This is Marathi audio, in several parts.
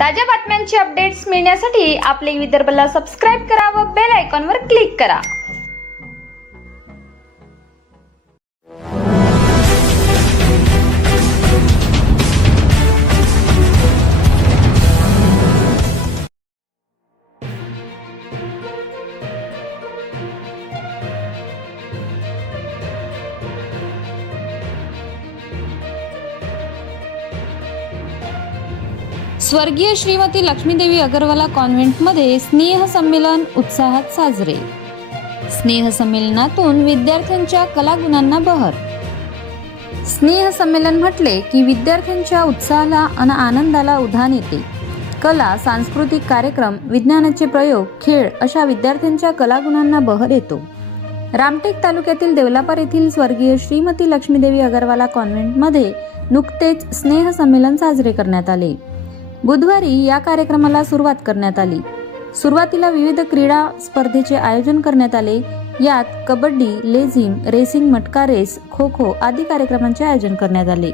ताज्या बातम्यांचे अपडेट्स मिळण्यासाठी आपले विदर्भला सबस्क्राईब करा व बेल आयकॉनवर क्लिक करा। स्वर्गीय श्रीमती लक्ष्मीदेवी अगरवाला कॉन्व्हेंटमध्ये स्नेह संमेलन उत्साहात साजरे। स्नेह संमेलनातून विद्यार्थ्यांच्या कलागुणांना बहर। स्नेह संमेलन म्हटले की विद्यार्थ्यांच्या उत्साहाला आणि आनंदाला उधाण येते। कला, सांस्कृतिक कार्यक्रम, विज्ञानाचे प्रयोग, खेळ अशा विद्यार्थ्यांच्या कलागुणांना बहर येतो। रामटेक तालुक्यातील देवलापार येथील स्वर्गीय श्रीमती लक्ष्मीदेवी अगरवाला कॉन्व्हेंटमध्ये नुकतेच स्नेह संमेलन साजरे करण्यात आले। बुधवारी या कार्यक्रमाला सुरुवात करण्यात आली। सुरुवातीला विविध क्रीडा स्पर्धेचे आयोजन करण्यात आले। यात कबड्डी, लेझिम, रेसिंग, मटका रेस, खो खो आदी कार्यक्रमांचे आयोजन करण्यात आले।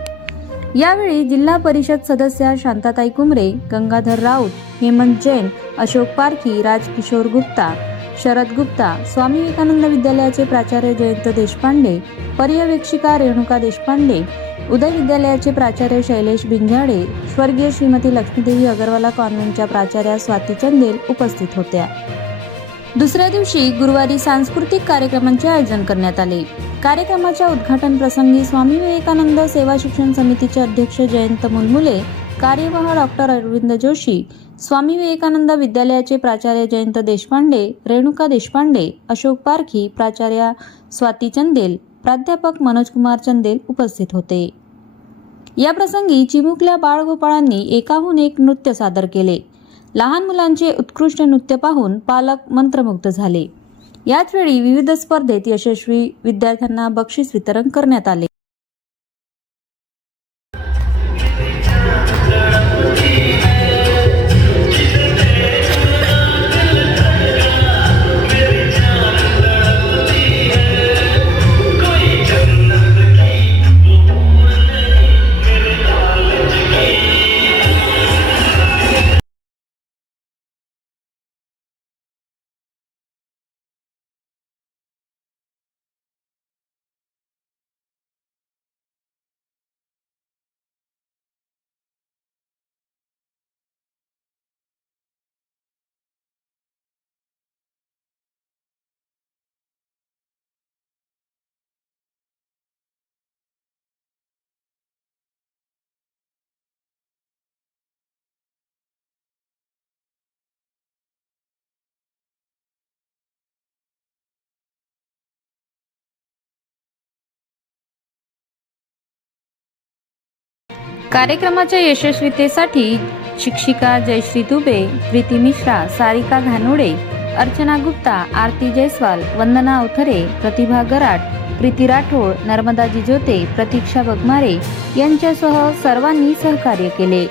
यावेळी जिल्हा परिषद सदस्या शांताताई कुमरे, गंगाधर राऊत, हेमंत जैन, अशोक पारखी, राजकिशोर गुप्ता, शरद गुप्ता, स्वामी विवेकानंद विद्यालयाचे प्राचार्य जयंत देशपांडे, पर्यवेक्षिका रेणुका देशपांडे, उदय विद्यालयाचे प्राचार्य शैलेश बिंजाडे, स्वर्गीय श्रीमती लक्ष्मीदेवी अगरवाला कॉन्व्हेंटच्या प्राचार्या स्वाती चंदेल उपस्थित होत्या। दुसऱ्या दिवशी गुरुवारी सांस्कृतिक कार्यक्रमांचे आयोजन करण्यात आले। कार्यक्रमाच्या उद्घाटन प्रसंगी स्वामी विवेकानंद सेवा शिक्षण समितीचे अध्यक्ष जयंत मुलमुले, कार्यवाह डॉक्टर अरविंद जोशी, स्वामी विवेकानंद विद्यालयाचे प्राचार्य जयंत देशपांडे, रेणुका देशपांडे, अशोक पारखी, प्राचार्या स्वाती चंदेल, प्राध्यापक मनोजकुमार चंदेल उपस्थित होते। या प्रसंगी चिमुकल्या बाळगोपाळांनी एकाहून एक नृत्य सादर केले। लहान मुलांचे उत्कृष्ट नृत्य पाहून पालक मंत्रमुग्ध झाले। याच वेळी विविध स्पर्धेत यशस्वी विद्यार्थ्यांना बक्षीस वितरण करण्यात आले। कार्यक्रमाच्या यशस्वीतेसाठी शिक्षिका जयश्री दुबे, प्रीती मिश्रा, सारिका घानोडे, अर्चना गुप्ता, आरती जयस्वाल, वंदना अवथरे, प्रतिभा गराट, प्रीती राठोड, नर्मदा जिजोते, प्रतीक्षा बगमारे यांच्यासह सर्वांनी सहकार्य केले।